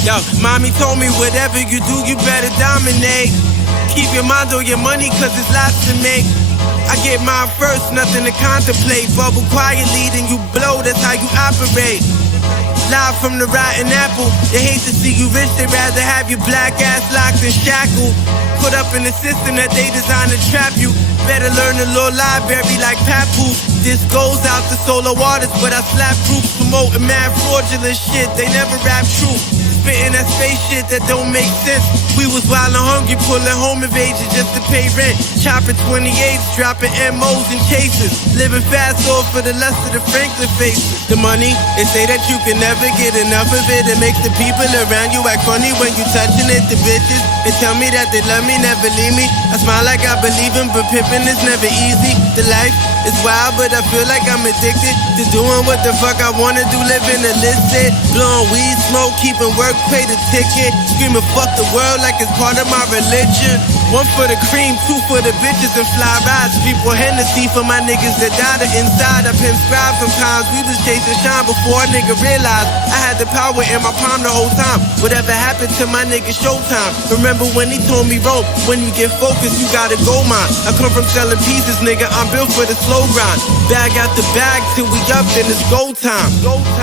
Yo, mommy told me whatever you do, you better dominate. Keep your mind on your money, cause it's lots to make. I get mine first, nothing to contemplate. Bubble quietly, then you blow, that's how you operate. Live from the rotten apple. They hate to see you rich, they rather have your black ass locked and shackled. Put up in the system that they designed to trap you. Better learn the law library like Papoose. This goes out to solar waters, but I slap troops promoting mad fraudulent shit. They never rap truth. Spitting that space shit that don't make sense. We was wild and hungry, pulling home invasions just to pay rent. Chopping 28s, dropping MOs and chases. Living fast off for the lust of the Franklin faces. The money, they say that you can never get enough of it. It makes the people around you act funny when you touching it. The bitches, they tell me that they love me, never leave me. I smile like I believe in, but pimping is never easy. The life is wild, but I feel like I'm addicted to doing what the fuck I wanna do, living illicit. Blowing weed, smoke, keeping work, pay the ticket. Screaming fuck the world like it's part of my religion. One for the cream, two for the bitches and fly rides. People Hennessy for my niggas that died inside. I pimp scribe sometimes, we was chasing shine before a nigga realized I had the power in my palm the whole time. Whatever happened to my nigga Showtime? Remember when he told me, bro, when you get focused, you gotta go mine. I come from selling pieces, nigga, I'm built for the slow grind. Bag out the bag till we up, then it's go time.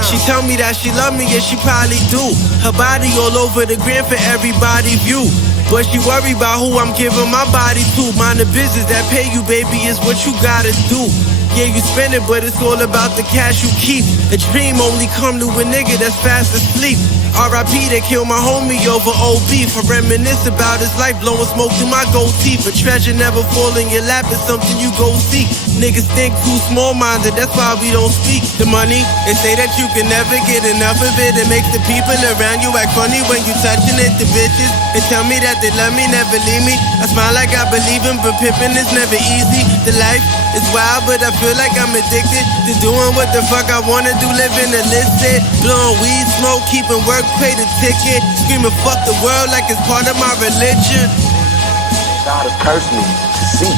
She tell me that she love me, yeah, she probably do. Her body all over the gram for everybody view. But she worry about who I'm giving my body to. Mind the business that pay you, baby, is what you gotta do. Yeah, you spend it, but it's all about the cash you keep. A dream only come to a nigga that's fast asleep. R.I.P. they killed my homie over old beef. I reminisce about his life, blowing smoke through my gold teeth. A treasure never fall in your lap, it's something you go seek. Niggas think too small-minded, that's why we don't speak. The money, they say that you can never get enough of it. It makes the people around you act funny when you touching it. The bitches, they tell me that they love me, never leave me. I smile like I believe in, but pimping is never easy. The life is wild, but I feel like I'm addicted to doing what the fuck I wanna do, living illicit. Blowing weed, smoke, keeping work, pay the ticket. Screaming fuck the world like it's part of my religion. God has cursed me to see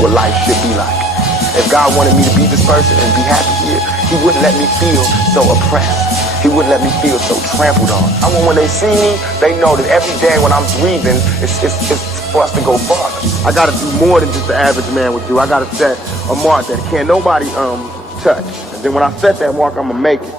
what life should be like. If God wanted me to be this person and be happy here, He wouldn't let me feel so oppressed. He wouldn't let me feel so trampled on. I want when they see me, they know that every day when I'm breathing, it's for us to go farther. I gotta do more than just the average man would do. I gotta set a mark that can't nobody touch. And then when I set that mark, I'ma make it.